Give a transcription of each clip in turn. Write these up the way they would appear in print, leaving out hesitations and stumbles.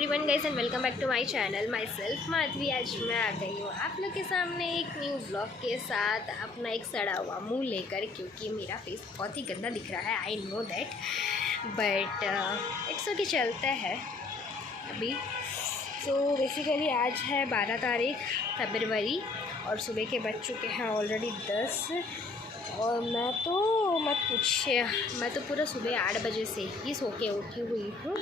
Everyone guys and welcome back to my channel myself Madhavi. आज मैं आ गई हूँ आप लोग के सामने एक न्यू ब्लॉग के साथ, अपना एक सड़ा हुआ मुंह लेकर, क्योंकि मेरा फेस बहुत ही गंदा दिख रहा है। I know that, but it's okay, चलता है अभी। सो बेसिकली आज है 12 तारीख फरवरी और सुबह के बज चुके हैं ऑलरेडी 10। और मैं तो मत पूछिए, मैं तो पूरा सुबह 8 बजे से ही सो के उठी हुई हूँ।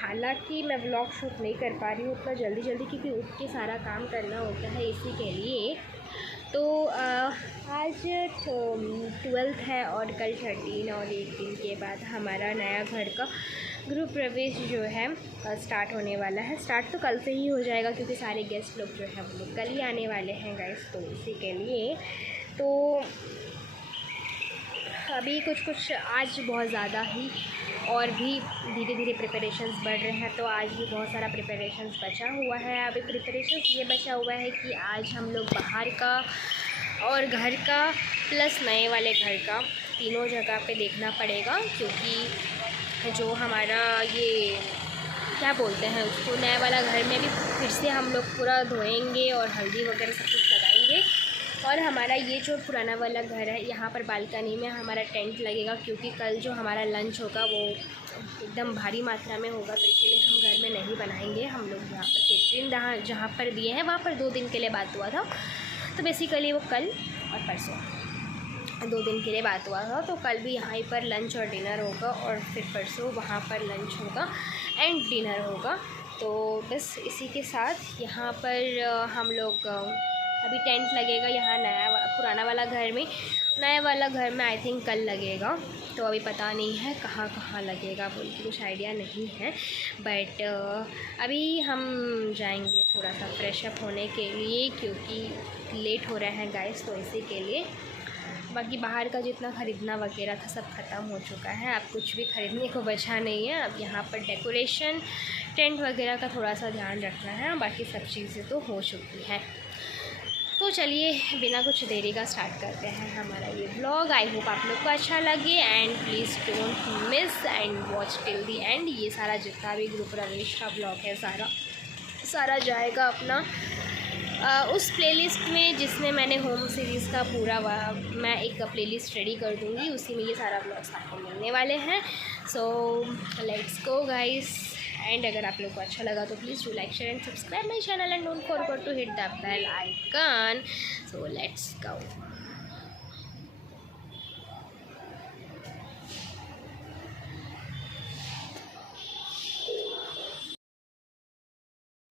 हालांकि मैं व्लॉग शूट नहीं कर पा रही हूँ उतना जल्दी क्योंकि उठ के सारा काम करना होता है इसी के लिए। तो आज 12th है और कल 13 और एक दिन के बाद हमारा नया घर का गृह प्रवेश जो है स्टार्ट होने वाला है। स्टार्ट तो कल से ही हो जाएगा क्योंकि सारे गेस्ट लोग जो हैं वो लोग कल ही आने वाले हैं गाइस, तो इसी के लिए। तो अभी कुछ आज बहुत ज़्यादा ही और भी धीरे धीरे प्रिपरेशंस बढ़ रहे हैं, तो आज भी बहुत सारा प्रिपरेशंस बचा हुआ है। अभी प्रिपरेशंस ये बचा हुआ है कि आज हम लोग बाहर का और घर का प्लस नए वाले घर का तीनों जगह पे देखना पड़ेगा, क्योंकि जो हमारा ये क्या बोलते हैं उसको, नया वाला घर में भी फिर से हम लोग पूरा धोएंगे और हल्दी वगैरह सब कुछ लगाएंगे। और हमारा ये जो पुराना वाला घर है, यहाँ पर बालकनी में हमारा टेंट लगेगा, क्योंकि कल जो हमारा लंच होगा वो एकदम भारी मात्रा में होगा, तो इसीलिए हम घर में नहीं बनाएंगे। हम लोग यहाँ पर केटरिंग जहाँ पर दिए हैं वहाँ पर 2 दिन के लिए बात हुआ था, तो बेसिकली वो कल और परसों 2 दिन के लिए बात हुआ था। तो कल भी यहाँ पर लंच और डिनर होगा और फिर परसों वहाँ पर लंच होगा एंड डिनर होगा। तो बस इसी के साथ यहाँ पर हम लोग अभी टेंट लगेगा यहाँ पुराना वाला घर में। नया वाला घर में आई थिंक कल लगेगा, तो अभी पता नहीं है कहाँ कहाँ लगेगा बोल के कुछ आइडिया नहीं है। बट अभी हम जाएंगे थोड़ा सा फ्रेश अप होने के लिए, क्योंकि लेट हो रहे हैं गाइस, तो इसी के लिए। बाकी बाहर का जितना ख़रीदना वगैरह था सब ख़त्म हो चुका है, अब कुछ भी ख़रीदने को बचा नहीं है। अब यहाँ पर डेकोरेशन टेंट वगैरह का थोड़ा सा ध्यान रखना है, बाकी सब चीज़ें तो हो चुकी हैं। तो चलिए बिना कुछ देरी का स्टार्ट करते हैं हमारा ये ब्लॉग। आई होप आप लोग को अच्छा लगे and please don't miss and watch till the and. ये सारा जितना भी गृह प्रवेश का ब्लॉग है सारा जाएगा अपना उस प्लेलिस्ट में जिसमें मैंने होम सीरीज़ का पूरा मैं एक प्लेलिस्ट रेडी कर दूँगी, उसी में ये सारा ब्लॉग्स आपको मिलने वाले हैं। So let's go guys. And अगर आप लोग को अच्छा लगा तो please do like share and subscribe my channel and don't forget to hit the bell icon. So let's go.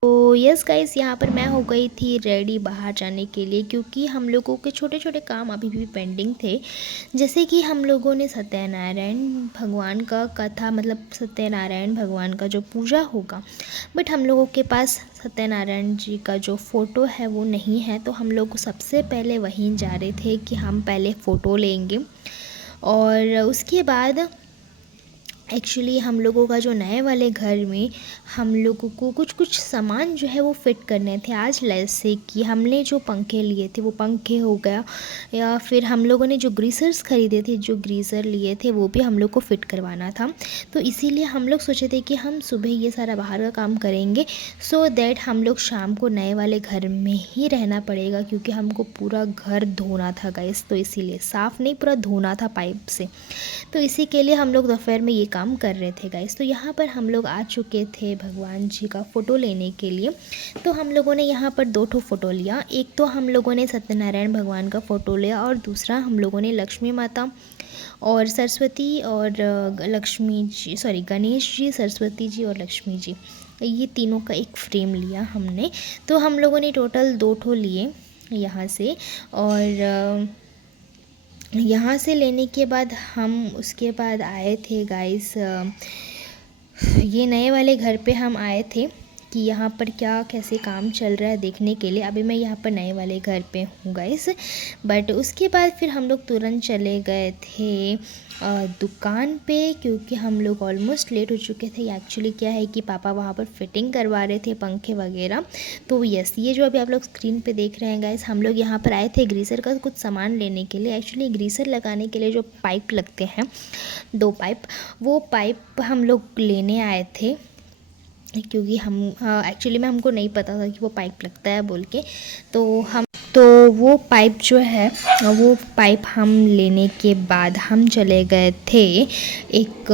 तो यस गाइस, यहाँ पर मैं हो गई थी रेडी बाहर जाने के लिए, क्योंकि हम लोगों के छोटे छोटे काम अभी भी पेंडिंग थे। जैसे कि हम लोगों ने सत्यनारायण भगवान का कथा, मतलब सत्यनारायण भगवान का जो पूजा होगा, बट हम लोगों के पास सत्यनारायण जी का जो फ़ोटो है वो नहीं है। तो हम लोग सबसे पहले वहीं जा रहे थे कि हम पहले फ़ोटो लेंगे और उसके बाद एक्चुअली हम लोगों का जो नए वाले घर में हम लोगों को कुछ सामान जो है वो फ़िट करने थे आज। जैसे कि हमने जो पंखे लिए थे वो पंखे हो गया, या फिर हम लोगों ने जो ग्रीसर्स ख़रीदे थे, जो ग्रीसर लिए थे वो भी हम लोग को फ़िट करवाना था। तो इसीलिए हम लोग सोचे थे कि हम सुबह ये सारा बाहर का काम करेंगे, सो दैट हम लोग शाम को नए वाले घर में ही रहना पड़ेगा, क्योंकि हमको पूरा घर धोना था गाइस। तो इसीलिए साफ़ नहीं, पूरा धोना था पाइप से, तो इसी के लिए हम लोग दोपहर में ये काम कर रहे थे गाइस। तो यहाँ पर हम लोग आ चुके थे भगवान जी का फ़ोटो लेने के लिए। तो हम लोगों ने यहाँ पर 2 फ़ोटो लिया। एक तो हम लोगों ने सत्यनारायण भगवान का फ़ोटो लिया और दूसरा हम लोगों ने लक्ष्मी माता और सरस्वती और लक्ष्मी जी, सॉरी गणेश जी, सरस्वती जी और लक्ष्मी जी, ये तीनों का एक फ्रेम लिया हमने। तो हम लोगों ने टोटल 2 लिए यहाँ से। और यहाँ से लेने के बाद हम उसके बाद आए थे गाइस, ये नए वाले घर पे हम आए थे कि यहाँ पर क्या कैसे काम चल रहा है देखने के लिए। अभी मैं यहाँ पर नए वाले घर पे हूँ गाइस। बट उसके बाद फिर हम लोग तुरंत चले गए थे दुकान पे, क्योंकि हम लोग ऑलमोस्ट लेट हो चुके थे। एक्चुअली क्या है कि पापा वहाँ पर फिटिंग करवा रहे थे पंखे वगैरह। तो यस, ये जो अभी आप लोग स्क्रीन पे देख रहे हैं गाइस, हम लोग यहाँ पर आए थे ग्रीसर का कुछ सामान लेने के लिए। एक्चुअली ग्रीसर लगाने के लिए जो पाइप लगते हैं 2 पाइप, वो पाइप हम लोग लेने आए थे। क्योंकि हम एक्चुअली में हमको नहीं पता था कि वो पाइप लगता है बोल के। तो वो पाइप जो है, वो पाइप हम लेने के बाद हम चले गए थे एक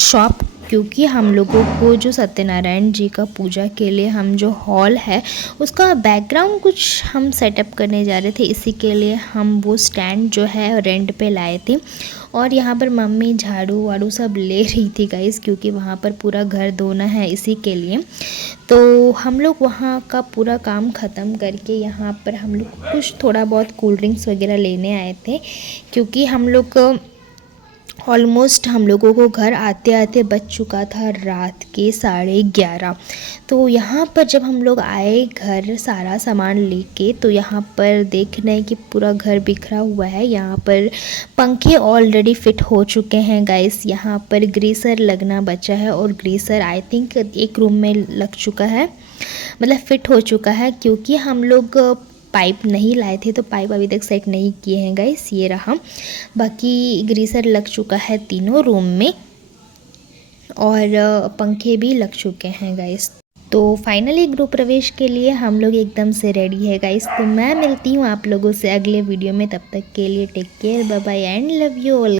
शॉप, क्योंकि हम लोगों को जो सत्यनारायण जी का पूजा के लिए हम जो हॉल है उसका बैकग्राउंड कुछ हम सेटअप करने जा रहे थे। इसी के लिए हम वो स्टैंड जो है रेंट पे लाए थे। और यहाँ पर मम्मी झाड़ू वाड़ू सब ले रही थी गाइस, क्योंकि वहाँ पर पूरा घर धोना है इसी के लिए। तो हम लोग वहाँ का पूरा काम ख़त्म करके यहाँ पर हम लोग कुछ थोड़ा बहुत कोल्ड ड्रिंक्स वगैरह लेने आए थे, क्योंकि हम लोग ऑलमोस्ट हम लोगों को घर आते आते बज चुका था रात के 11:30। तो यहाँ पर जब हम लोग आए घर सारा सामान लेके, तो यहाँ पर देख रहे हैं कि पूरा घर बिखरा हुआ है। यहाँ पर पंखे ऑलरेडी फिट हो चुके हैं गाइस। यहाँ पर ग्रीसर लगना बचा है, और ग्रीसर आई थिंक एक रूम में लग चुका है, मतलब फिट हो चुका है, क्योंकि हम लोग पाइप नहीं लाए थे तो पाइप अभी तक सेट नहीं किए हैं गाइस। ये रहा, बाकी ग्रीसर लग चुका है तीनों रूम में, और पंखे भी लग चुके हैं गाइस। तो फाइनली गृह प्रवेश के लिए हम लोग एकदम से रेडी है गाइस। तो मैं मिलती हूँ आप लोगों से अगले वीडियो में, तब तक के लिए take care, bye bye and love you all.